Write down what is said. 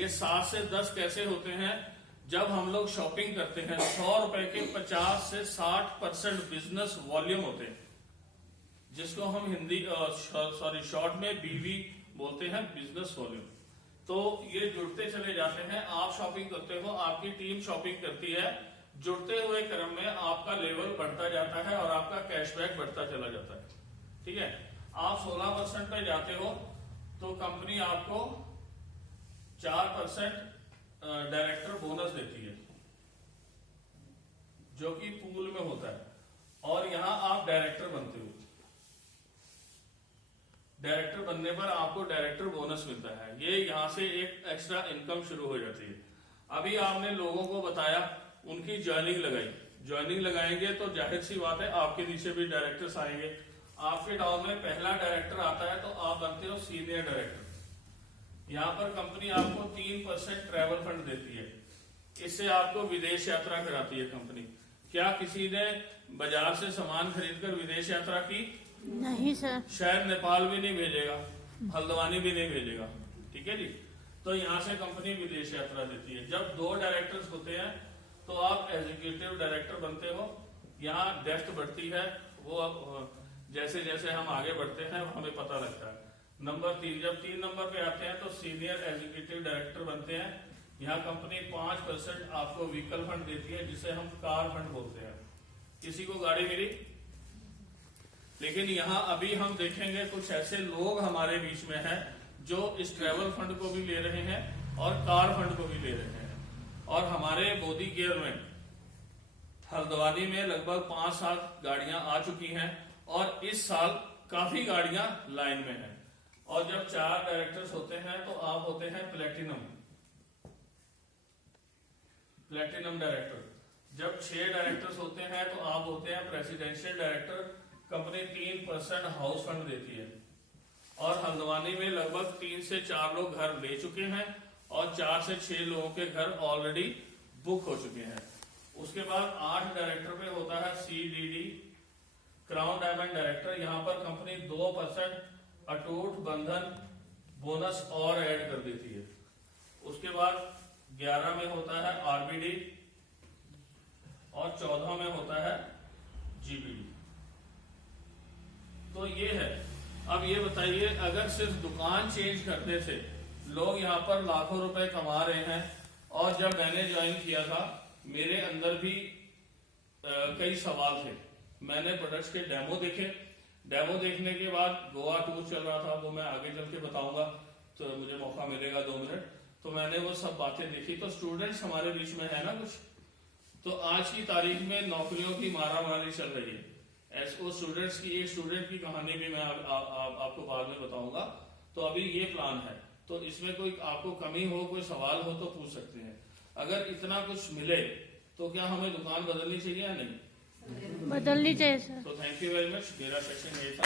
ये 7 से 10 कैसे होते हैं? जब हम लोग शॉपिंग करते हैं 100 रुपए के 50 से 60% बिजनेस वॉल्यूम होते हैं, जिसको हम हिंदी शॉर्ट में बीवी बोलते हैं, बिजनेस वॉल्यूम। तो ये जुड़ते चले जाते हैं। आप शॉपिंग करते हो, आपकी टीम शॉपिंग करती है, जुड़ते हुए क्रम में आपका लेवल बढ़ता जाता है और आपका कैशबैक बढ़ता चला जाता है। ठीक है, आप 16% पे जाते हो तो कंपनी आपको 4% डायरेक्टर बोनस देती है, जो कि पूल में होता है, और यहां आप डायरेक्टर बनते हो। डायरेक्टर बनने पर आपको डायरेक्टर बोनस मिलता है। ये यहां से एक एक्स्ट्रा इनकम शुरू हो जाती है। अभी आपने लोगों को बताया, उनकी ज्वाइनिंग लगाई, ज्वाइनिंग लगाएंगे तो जाहिर सी बात है आपके नीचे भी डायरेक्टर्स आएंगे। आपके टाउन में पहला डायरेक्टर आता है तो आप बनते हो सीनियर डायरेक्टर। यहाँ पर कंपनी आपको 3% ट्रैवल फंड देती है। इससे आपको विदेश यात्रा कराती है कंपनी। क्या किसी ने बाजार से सामान खरीदकर विदेश यात्रा की? नहीं सर। शायद नेपाल भी नहीं भेजेगा, हल्द्वानी भी नहीं भेजेगा। ठीक है जी। तो यहाँ से कंपनी विदेश यात्रा देती है। जब 2 डायरेक्टर्स होते हैं तो आप एग्जीक्यूटिव डायरेक्टर बनते हो। यहाँ डेप्थ बढ़ती है, वो अब जैसे जैसे हम आगे बढ़ते हैं हमें पता लगता है। नंबर 3, जब 3 नंबर पे आते हैं तो सीनियर एग्जीक्यूटिव डायरेक्टर बनते हैं। यहाँ कंपनी 5% आपको व्हीकल फंड देती है, जिसे हम कार फंड बोलते हैं। किसी को गाड़ी मिली? लेकिन यहाँ अभी हम देखेंगे कुछ ऐसे लोग हमारे बीच में हैं जो इस ट्रैवल फंड को भी ले रहे हैं और कार फंड को भी ले रहे हैं। और हमारे मोदी केयर में हल्द्वानी में लगभग 5-7 गाड़ियां आ चुकी हैं और इस साल काफी गाड़ियां लाइन में हैं। और जब 4 डायरेक्टर्स होते हैं तो आप होते हैं प्लेटिनम डायरेक्टर। जब 6 डायरेक्टर्स होते हैं तो आप होते हैं presidential director. Company 3% house fund देती है और हल्द्वानी में लगभग 3 से 4 लोग घर ले चुके हैं और 4 से 6 लोगों के घर ऑलरेडी बुक हो चुके हैं। उसके बाद 8 डायरेक्टर पे होता है CDD, क्राउन डायमंड डायरेक्टर। यहाँ पर कंपनी 2% अटूट बंधन बोनस और ऐड कर देती है। उसके बाद 11 में होता है RBD और 14 में होता है GBD। तो ये है। अब ये बताइए, अगर सिर्फ दुकान चेंज करने से लोग यहाँ पर लाखों रुपए कमा रहे हैं, और जब मैंने ज्वाइन किया था मेरे अंदर भी कई सवाल थे। मैंने प्रोडक्ट्स के डेमो देखे। डेमो देखने के बाद गोवा टूर चल रहा था, वो मैं आगे चल के बताऊंगा, तो मुझे मौका मिलेगा 2 मिनट। तो मैंने वो सब बातें देखी। तो स्टूडेंट्स हमारे बीच में है ना कुछ, तो आज की तारीख में नौकरियों की मारामारी चल रही है। वो स्टूडेंट्स की, एक स्टूडेंट की कहानी भी मैं आपको बाद में बताऊंगा। तो अभी ये प्लान है। तो इसमें कोई आपको कमी हो, कोई सवाल हो तो पूछ सकते हैं। अगर इतना कुछ मिले तो क्या हमें दुकान बदलनी चाहिए या नहीं? बदलनी चाहिए सर। तो थैंक यू वेरी मच। मेरा सेक्शन ये था।